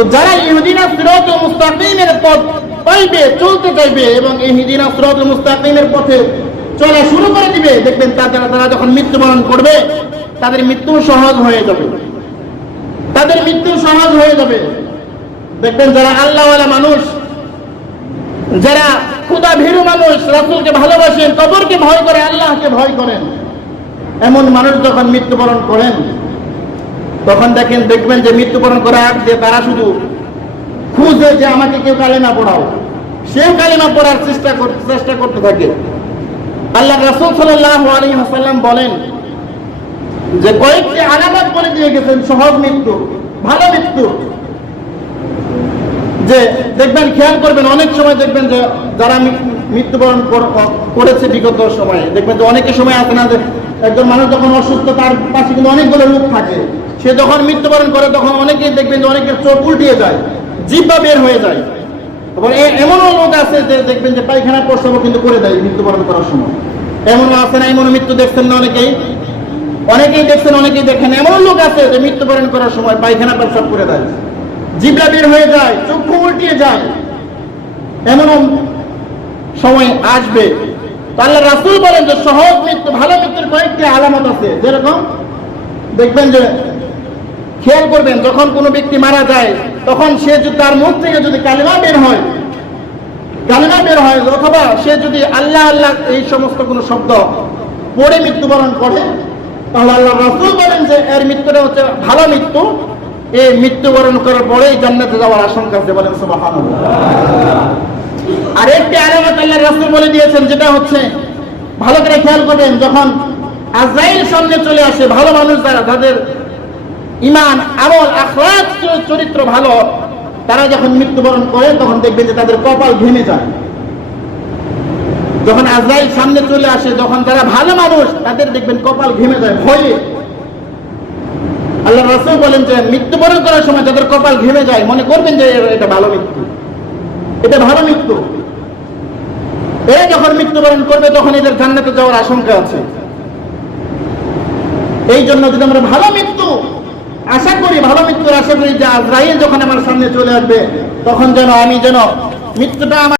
তো যারা ইহদিনা সিরাতুল মুস্তাকিমের পথ পাইবে, চলতে চাইবে এবং ইহদিনা সিরাতুল মুস্তাকিমের পথে চলা শুরু করে দিবে, দেখবেন তারা যখন মৃত্যুবরণ করবে তাদের মৃত্যু সহজ হয়ে যাবে, তাদের মৃত্যু সহজ হয়ে যাবে। দেখবেন যারা আল্লাহওয়ালা মানুষ, যারা খোদা ভীরু মানুষ, রাসূলকে ভালোবাসেন, কবরকে ভয় করে, আল্লাহকে ভয় করেন, এমন মানুষ যখন মৃত্যুবরণ করেন তখন দেখবেন যে মৃত্যুবরণ করার আগে তারা শুধু খুঁজে যে আমাকে কেউ কালেমা পড়াও, সেও কালেমা পড়ার চেষ্টা করতে থাকে। আল্লাহ রাসূল সাল্লাল্লাহু আলাইহি ওয়াসাল্লাম বলেন যে কয়েকটি আলামত বলে দিয়ে গেছেন সহজ মৃত্যু, ভালো মৃত্যু। যে দেখবেন, খেয়াল করবেন, অনেক সময় দেখবেন যে যারা মৃত্যুবরণ করেছে বিগত সময়ে, দেখবেন যে অনেকের সময় আছে না যে একজন মানুষ যখন অসুস্থ তার পাশে কিন্তু অনেকগুলো লোক থাকে, সে যখন মৃত্যুবরণ করে তখন অনেকেই দেখবেন যে অনেকের চোখ উল্টিয়ে যায়, জিহ্বা বের হয়ে যায়। আবার এমনও লোক আছে যে দেখবেন যে পায়খানা প্রস্রাব কিন্তু করে দেয় মৃত্যুবরণ করার সময়। এমনও আছে না, এমন মৃত্যু দেখছেন না অনেকেই দেখছেন, অনেকেই দেখেন। এমন লোক আছে যে মৃত্যুবরণ করার সময় পায়খানা প্রস্রাব করে দেয়, জিহ্বা বের হয়ে যায়, চক্ষু উল্টিয়ে যায়। এমনও সময় আসবে। আল্লাহ রাসূল বলেন যে সহজ মৃত্যু, ভালো মৃত্যুর কয়েকটি আলামত আছে। যেরকম দেখবেন যে, খেয়াল করবেন, যখন কোনো ব্যক্তি মারা যায় তখন সে যদি তার মুখ থেকে যদি কালেমা বের হয়, অথবা সে যদি আল্লাহ আল্লাহ এই সমস্ত কোনো শব্দ পড়ে মৃত্যুবরণ করে, তাহলে আল্লাহ রাসূল বলেন যে এর মৃত্যুটা হচ্ছে ভালো মৃত্যু। এই মৃত্যুবরণ করার পরেই জান্নাতে যাওয়ার আশঙ্কা আছে। বলেন সুবহানাল্লাহ। আর একটি আলামত আল্লাহ রাসূল বলে দিয়েছেন, যেটা হচ্ছে, ভালো করে খেয়াল করবেন, যখন আজরাইল সামনে চলে আসে, ভালো মানুষ যাদের ঈমান, আমল, আখলাক, চরিত্র ভালো, তারা যখন মৃত্যুবরণ করে তখন দেখবেন যে তাদের কপাল ঘেমে যায়। যখন আজরাইল সামনে চলে আসে, যখন তারা ভালো মানুষ, তাদের দেখবেন কপাল ঘেমে যায় ভয়ে। আল্লাহ রাসূল বলেন যে মৃত্যুবরণ করার সময় যাদের কপাল ঘেমে যায়, মনে করবেন যে এটা ভালো মৃত্যু, এটা ভালো মৃত্যু। এরা যখন মৃত্যুবরণ করবে তখন এদের জান্নাতে যাওয়ার আশঙ্কা আছে। এই জন্য যদি আমরা ভালো মৃত্যুর আশা করি যে আজরাইল যখন আমার সামনে চলে আসবে তখন যেন আমি মৃত্যুটা